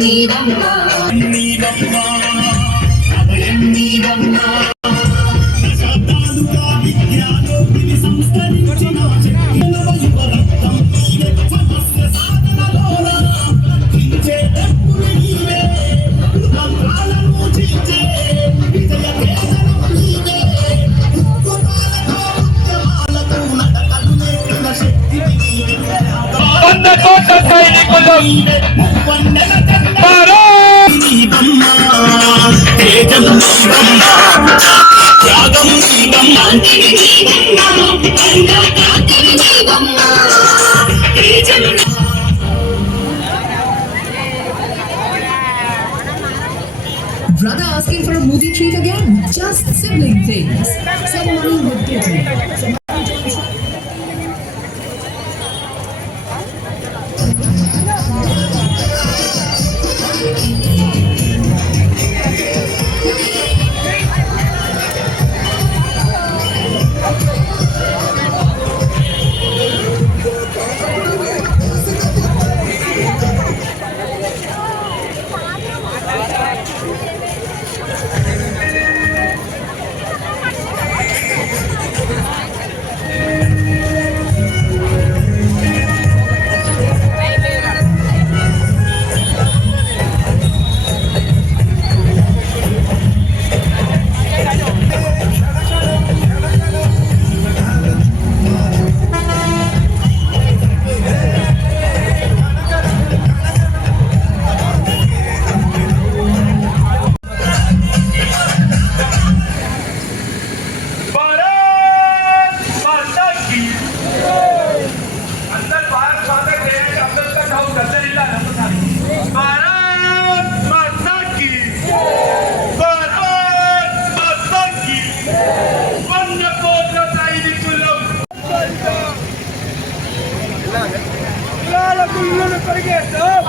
నీవమ్మా నీవమ్మా అభయం నీవమ్మా శతాబ్దాలుగా విద్యాలోకిని సంస్కరించిన చెక్కినవ యువ రక్తం నీవే సమస్య సాధనలోన రక్షించే తప్పులు నీవే దుఃఖాలను చించే విజయ కేంద్రం నీవే ఉద్యమాలకు నడకలు నేర్పిన శక్తి నీవే 100 కోట్ల సైనికులు Brother asking for a movie treat again? Just sibling things. Some money would get me.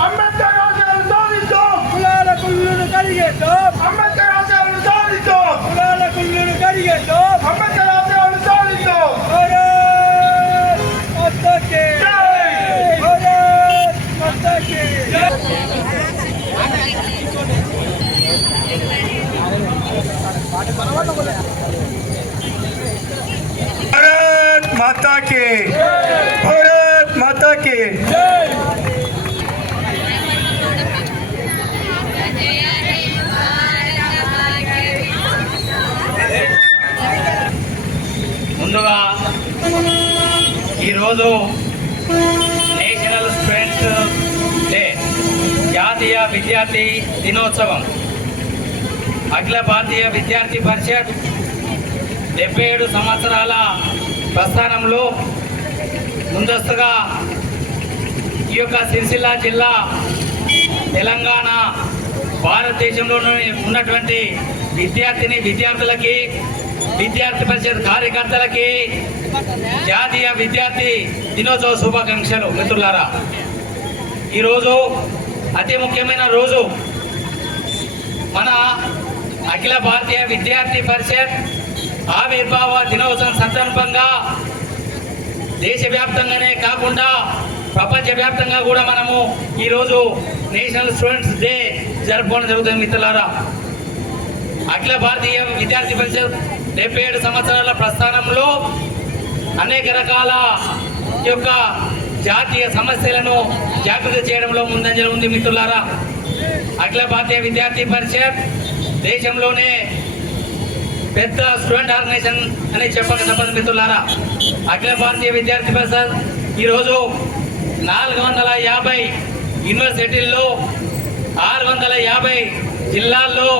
Ambedkar ఆశయాలను సాధించాం కులాల కుళ్ళును కరిగేద్దాం అంబేద్కర్ ఆశయాలను సాధించాం కులాల కుళ్ళును కరిగేద్దాం అంబేద్కర్ ఆశయాలను సాధించాం భారత్ మాతాకి జై భారత్ మాతాకి జై భారత్ మాతాకి భారత్ మాతాకి జై ముందుగా ఈరోజు నేషనల్ స్టూడెంట్స్ డే జాతీయ విద్యార్థి దినోత్సవం అఖిల భారతీయ విద్యార్థి పరిషత్ 77 సంవత్సరాల ప్రస్థానంలో ముందస్తుగా ఈ యొక్క సిరిసిల్ల జిల్లా తెలంగాణ భారతదేశంలో ఉన్నటువంటి విద్యార్థులకి విద్యార్థి పరిషత్ కార్యకర్తలకి జాతీయ విద్యార్థి దినోత్సవ శుభాకాంక్షలు. మిత్రులారా, ఈరోజు అతి ముఖ్యమైన రోజు. మన అఖిల భారతీయ విద్యార్థి పరిషత్ ఆవిర్భావ దినోత్సవం సందర్భంగా దేశవ్యాప్తంగానే కాకుండా ప్రపంచవ్యాప్తంగా కూడా మనము ఈరోజు నేషనల్ స్టూడెంట్స్ డే జరుపుకోవడం జరుగుతుంది. మిత్రులారా, అఖిల భారతీయ విద్యార్థి పరిషత్ 77 సంవత్సరాల ప్రస్థానంలో అనేక రకాల యొక్క జాతీయ సమస్యలను జాగృతి చేయడంలో ముందంజలో ఉంది. మిత్రులారా, అఖిల భారతీయ విద్యార్థి పరిషత్ దేశంలోనే పెద్ద స్టూడెంట్ ఆర్గనైజేషన్ అని చెప్పక తప్పదు. మిత్రులారా, అఖిల భారతీయ విద్యార్థి పరిషత్ ఈరోజు 450 యూనివర్సిటీల్లో 650 జిల్లాల్లో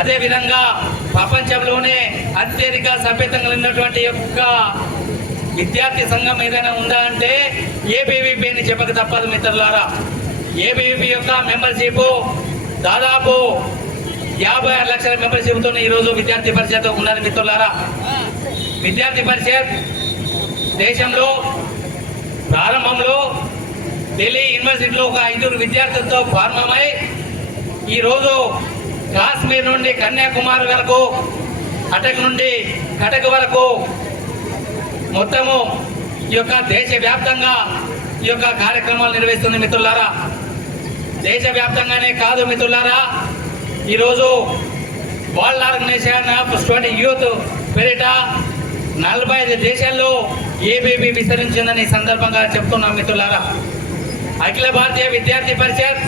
అదేవిధంగా ప్రపంచంలోనే అత్యధిక సభ్యత్వం ఉన్నటువంటి యొక్క విద్యార్థి సంఘం ఏదైనా ఉందా అంటే ఏబీవీపీ అని చెప్పక తప్పదు. మిత్రులారా, ఏబీవీపీ యొక్క మెంబర్షిప్ దాదాపు 56 లక్షల మెంబర్షిప్తో ఈరోజు విద్యార్థి పరిషత్ ఉన్నది. మిత్రులారా, విద్యార్థి పరిషత్ దేశంలో ప్రారంభంలో ఢిల్లీ యూనివర్సిటీలో ఒక 5 విద్యార్థులతో ప్రారంభమై ఈరోజు కాశ్మీర్ నుండి కన్యాకుమారి వరకు, అటక్ నుండి కటక్ వరకు మొత్తము ఈ యొక్క దేశవ్యాప్తంగా ఈ యొక్క కార్యక్రమాలు నిర్వహిస్తుంది. మిత్రులారా, దేశవ్యాప్తంగానే కాదు మిత్రులారా, ఈరోజు world organization of student youth పేరిట 45 దేశాల్లో ఏబీవీ విస్తరించిందని సందర్భంగా చెప్తున్నాం మిత్రులారా. అఖిల భారతీయ విద్యార్థి పరిషత్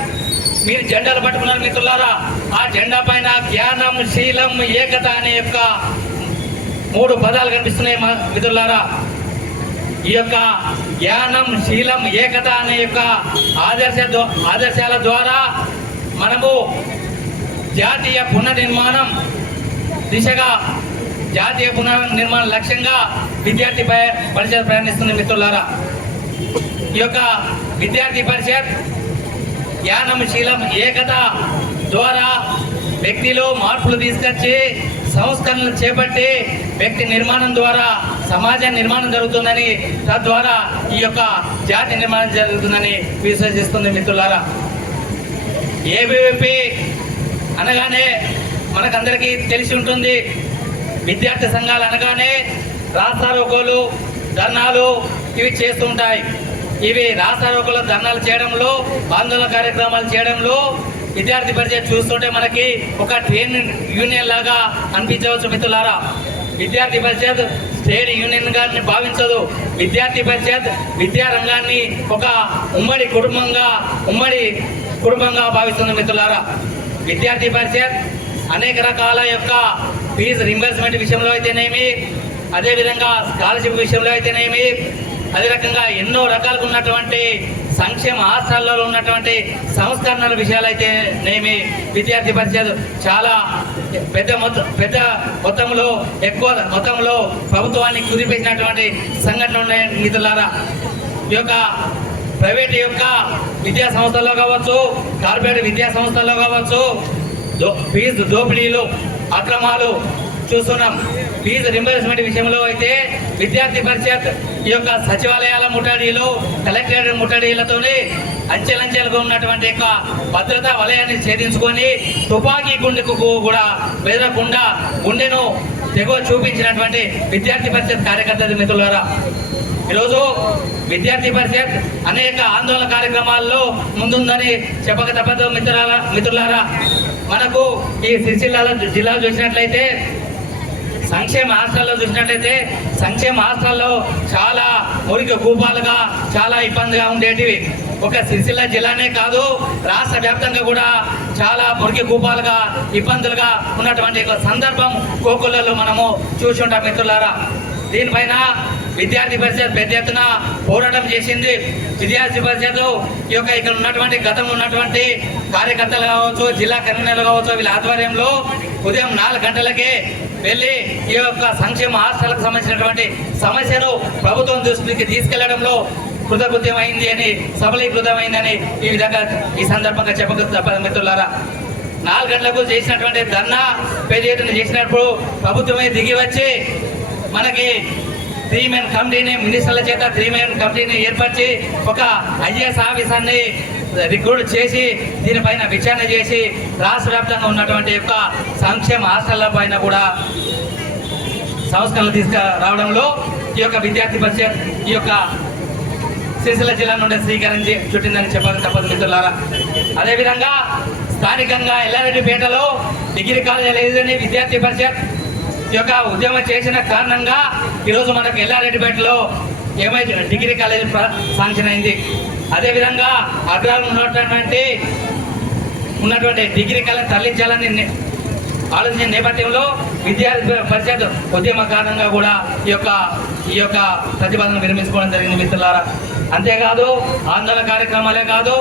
మీరు జెండాలు పట్టుకున్నారు మిత్రులారా. ఆ జెండా పైన జ్ఞానం, శీలం, ఏకత అనే యొక్క 3 పదాలు కనిపిస్తున్నాయి మిత్రులారా. ఈ యొక్క జ్ఞానం, శీలం, ఏకత అనే యొక్క ఆదర్శాల ద్వారా మనము జాతీయ పునర్నిర్మాణం దిశగా, జాతీయ పునర్నిర్మాణ లక్ష్యంగా విద్యార్థి పరిషత్ ప్రయాణిస్తుంది మిత్రులారా. ఈ యొక్క విద్యార్థి పరిషత్ జ్ఞానం, శీలం, ఏకత ద్వారా వ్యక్తిలో మార్పులు తీసుకొచ్చి సంస్కరణలు చేపట్టి వ్యక్తి నిర్మాణం ద్వారా సమాజ నిర్మాణం జరుగుతుందని, తద్వారా ఈ యొక్క జాతి నిర్మాణం జరుగుతుందని విశ్వసిస్తుంది మిత్రులారా. ఏబీవీపీ అనగానే మనకందరికీ తెలిసి ఉంటుంది, విద్యార్థి సంఘాలు అనగానే రాస్తారోకోలు, ధర్నాలు ఇవి చేస్తుంటాయి. ఇవి రాస్తారోకోలు, ధర్నాలు చేయడంలో, ఆందోళన కార్యక్రమాలు చేయడంలో విద్యార్థి పరిషత్ చూస్తుంటే మనకి ఒక ట్రేడ్ యూనియన్ లాగా అనిపించవచ్చు మిత్రులారా. విద్యార్థి పరిషత్ ట్రేడ్ యూనియన్ గా భావించదు. విద్యార్థి పరిషత్ విద్యారంగాన్ని ఒక ఉమ్మడి కుటుంబంగా భావిస్తుంది మిత్రులారా. విద్యార్థి పరిషత్ అనేక రకాల యొక్క ఫీజు రింబర్స్మెంట్ విషయంలో అయితేనేమి, అదేవిధంగా స్కాలర్షిప్ విషయంలో అయితేనేమి, అదే రకంగా ఎన్నో రకాలుగా ఉన్నటువంటి సంక్షేమ హాస్టల్లో ఉన్నటువంటి సంస్కరణల విషయాలైతేనేమి విద్యార్థి పరిషత్ చాలా పెద్ద మొత్తంలో, ఎక్కువ మొత్తంలో ప్రభుత్వాన్ని కుదిపేసినటువంటి సంఘటనలు ఉన్నాయి మిత్రులారా. ఈ యొక్క ప్రైవేట్ యొక్క విద్యా సంస్థల్లో కావచ్చు, కార్పొరేట్ విద్యా సంస్థల్లో కావచ్చు, ఫీజు దోపిడీలు, అక్రమాలు చూస్తున్నాం. ఫీజు రింబర్స్మెంట్ విషయంలో అయితే విద్యార్థి పరిషత్ ఈ యొక్క సచివాలయాల ముట్టడిలు, కలెక్టరేట్ ముట్టడిలతోనే అంచెలంచెలుగా ఉన్నటువంటి యొక్క భద్రతా వలయాన్ని ఛేదించుకొని తుపాకీ గుండెకు కూడా బెదరకుండా గుండెను తెగువ చూపించినటువంటి విద్యార్థి పరిషత్ కార్యకర్తలు మిత్రులారా. ఈరోజు విద్యార్థి పరిషత్ అనేక ఆందోళన కార్యక్రమాల్లో ముందుందని చెప్పక తప్పదు మిత్రులారా. మనకు ఈ సిరిసిల్ల జిల్లాలో చూసినట్లయితే, సంక్షేమ హాస్టల్లో చూసినట్లయితే, సంక్షేమ హాస్టల్లో చాలా మురికి కూపాలుగా, చాలా ఇబ్బందిగా ఉండేటివి. ఒక సిరిసిల్ల జిల్లానే కాదు, రాష్ట్ర వ్యాప్తంగా కూడా చాలా మురికి కూపాలుగా, ఇబ్బందులుగా ఉన్నటువంటి సందర్భం కోకొల్లలో మనము చూసి ఉంటాం మిత్రులారా. దీనిపైన విద్యార్థి పరిషత్ పెద్ద ఎత్తున పోరాటం చేసింది. విద్యార్థి పరిషత్ ఈ యొక్క ఇక్కడ ఉన్నటువంటి గతంలో ఉన్నటువంటి కార్యకర్తలు కావచ్చు, జిల్లా కన్వీనర్లు కావచ్చు, వీళ్ళ ఆధ్వర్యంలో ఉదయం 4 గంటలకే వెళ్ళి ఈ యొక్క సంక్షేమ హాస్టల్కి సంబంధించినటువంటి సమస్యను ప్రభుత్వం దృష్టికి తీసుకెళ్లడంలో కృతకృత్యమైంది అని, సఫలీకృతమైందని ఈ విధంగా ఈ సందర్భంగా చెప్పక తప్పదు మిత్రులారా. 4 గంటలకు చేసినటువంటి ధర్నా పెద్ద ఎత్తున చేసినప్పుడు ప్రభుత్వమే దిగి వచ్చి మనకి 3 మెన్ కమిటీని, మినిస్టర్ల చేత 3 మెన్ కమిటీని ఏర్పరిచి ఒక ఐఏఎస్ ఆఫీసర్ని రిక్రూట్ చేసి దీనిపైన విచారణ చేసి రాష్ట్ర వ్యాప్తంగా ఉన్నటువంటి యొక్క సంక్షేమ హాస్టళ్ల పైన కూడా సంస్కరణలు తీసుకురావడంలో ఈ యొక్క విద్యార్థి పరిషత్ ఈ యొక్క సిరిసిల్ల జిల్లా నుండి శ్రీకారం చుట్టిందని చెప్పక తప్పదు మిత్రులారా. అదేవిధంగా స్థానికంగా ఎల్లారెడ్డిపేటలో డిగ్రీ కాలేజీ లేదని విద్యార్థి పరిషత్ ఈ యొక్క ఉద్యమం చేసిన కారణంగా ఈరోజు మనకు ఎల్లారెడ్డిపేటలో ఏమైతే డిగ్రీ కాలేజీ శాంక్షన్ అయింది. అదేవిధంగా అగ్రహారం ఉన్నటువంటి డిగ్రీ కాలేజ్ తరలించాలని ఆలోచించిన నేపథ్యంలో విద్యార్థి పరిషత్ ఉద్యమ కారణంగా కూడా ఈ యొక్క ప్రతిపాదన విరమించుకోవడం జరిగింది మిత్రులారా. అంతేకాదు ఆందోళన కార్యక్రమాలే కాదు,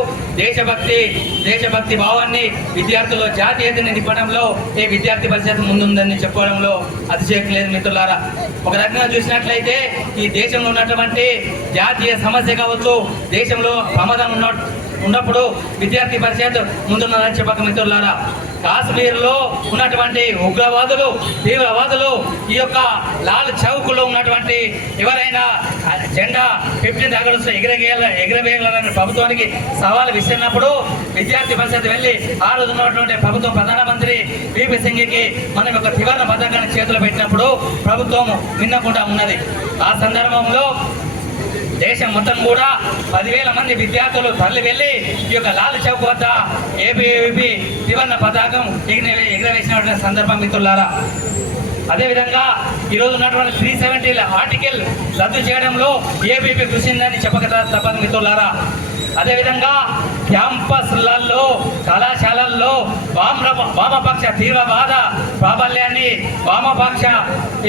దేశభక్తి భావాన్ని విద్యార్థులు జాతీయతని నింపడంలో ఈ విద్యార్థి పరిషత్ ముందుందని చెప్పుకోవడంలో అతిశయోక్తి లేదు మిత్రులారా. ఒక రకంగా చూసినట్లయితే ఈ దేశంలో ఉన్నటువంటి జాతీయ సమస్య కావచ్చు, దేశంలో ప్రమాదం ఉన్నప్పుడు విద్యార్థి పరిషత్ ముందున్నదని చెప్పక మిత్రులారా. కాశ్మీర్లో ఉన్నటువంటి ఉగ్రవాదులు, తీవ్రవాదులు ఈ యొక్క లాల్ చౌక్లో ఉన్నటువంటి ఎవరైనా జెండా 15th ఆగస్టు ఎగరవేయాలని ప్రభుత్వానికి సవాలు విసిరినప్పుడు విద్యార్థి పరిషత్ వెళ్ళి ఆ రోజు ఉన్నటువంటి ప్రభుత్వం ప్రధానమంత్రి VP సింగ్కి మనం ఒక త్రివర్ణ పతాకాన్ని చేతులు పెట్టినప్పుడు ప్రభుత్వం విన్నకుండా ఉన్నది. ఆ సందర్భంలో దేశం మొత్తం కూడా 10,000 మంది విద్యార్థులు తరలి వెళ్ళి ఈ యొక్క లాల్ చౌక్ వద్ద ఏబీవీపీ త్రివర్ణ పతాకం ఎగురవేసినటువంటి సందర్భం మిత్రులారా. అదేవిధంగా ఈరోజు ఉన్నటువంటి 370 ఆర్టికల్ రద్దు చేయడంలో ఏబీవీపీ కృషి ఉందని చెప్పక తప్పదు మిత్రులారా. అదేవిధంగా క్యాంపస్లలో కళాశాలల్లో వామపక్ష తీవ్రవాద ప్రాబల్యాన్ని వామపక్ష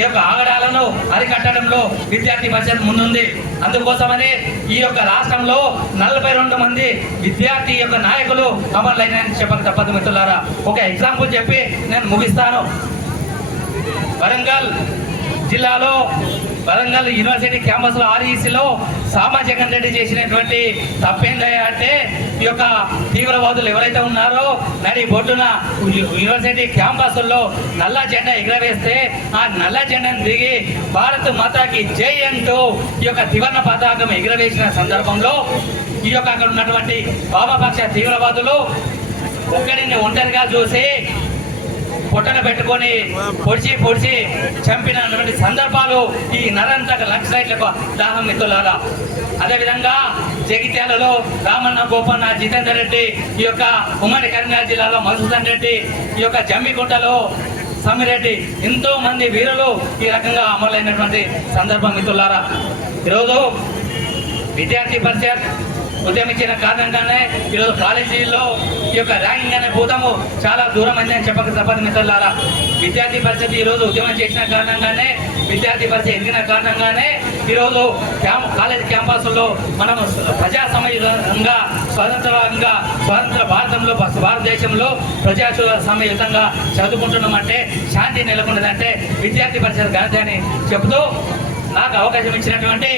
యొక్క ఆగడాలను అరికట్టడంలో విద్యార్థి పరిషత్ ముందుంది. అందుకోసమని ఈ యొక్క రాష్ట్రంలో 42 మంది విద్యార్థి యొక్క నాయకులు అమరులైనాయని చెప్పక తప్పదు మిత్రులారా. ఒక ఎగ్జాంపుల్ చెప్పి నేను ముగిస్తాను. వరంగల్ జిల్లాలో వరంగల్ యూనివర్సిటీ క్యాంపస్లో ఆర్ఈసీలో సామాజిక రెడ్డి చేసినటువంటి తప్పేందయ్యా అంటే ఈ యొక్క తీవ్రవాదులు ఎవరైతే ఉన్నారో నడి బొడ్డున యూనివర్సిటీ క్యాంపస్లో నల్ల జెండా ఎగరవేస్తే ఆ నల్ల జెండాను దిగి భారత్ మాతాకి జై అంటూ ఈ యొక్క త్రివర్ణ పతాకం ఎగరవేసిన సందర్భంలో ఈ యొక్క అక్కడ ఉన్నటువంటి వామపక్ష తీవ్రవాదులు ఒంటరిగా చూసి పొట్టన పెట్టుకొని పొడిచి చంపినటువంటి సందర్భాలు ఈ నరంతక నక్సలైట్లకు దాహం మిత్రులారా. అదేవిధంగా జగిత్యాలలో రామన్న గోపన్న జితేందర్ రెడ్డి, ఈ యొక్క ఉమ్మడి కరీంనగర్ జిల్లాలో మధుసూదన్ రెడ్డి, ఈ యొక్క జమ్మికుంటలో సమ్మిరెడ్డి, ఎంతో మంది వీరులు ఈ రకంగా అమలైనటువంటి సందర్భం మిత్రులారా. ఈరోజు విద్యార్థి పరిషత్ ఉద్యమించిన కారణంగానే ఈరోజు కాలేజీల్లో ఈ యొక్క ర్యాంకింగ్ అనే భూతము చాలా దూరం అయిందని చెప్పక తప్పదు మిత్రులారా. విద్యార్థి పరిషత్ ఈరోజు ఉద్యమం చేసిన కారణంగానే, విద్యార్థి పరిషత్ ఎదిగిన కారణంగానే ఈరోజు కాలేజీ క్యాంపస్లో మనము ప్రజా సమయుతంగా స్వతంత్ర భారతదేశంలో ప్రజాస్వామ్యయుతంగా చదువుకుంటున్నామంటే, శాంతి నెలకొన్నదంటే విద్యార్థి పరిషత్ ఘనత అని చెబుతూ నాకు అవకాశం ఇచ్చినటువంటి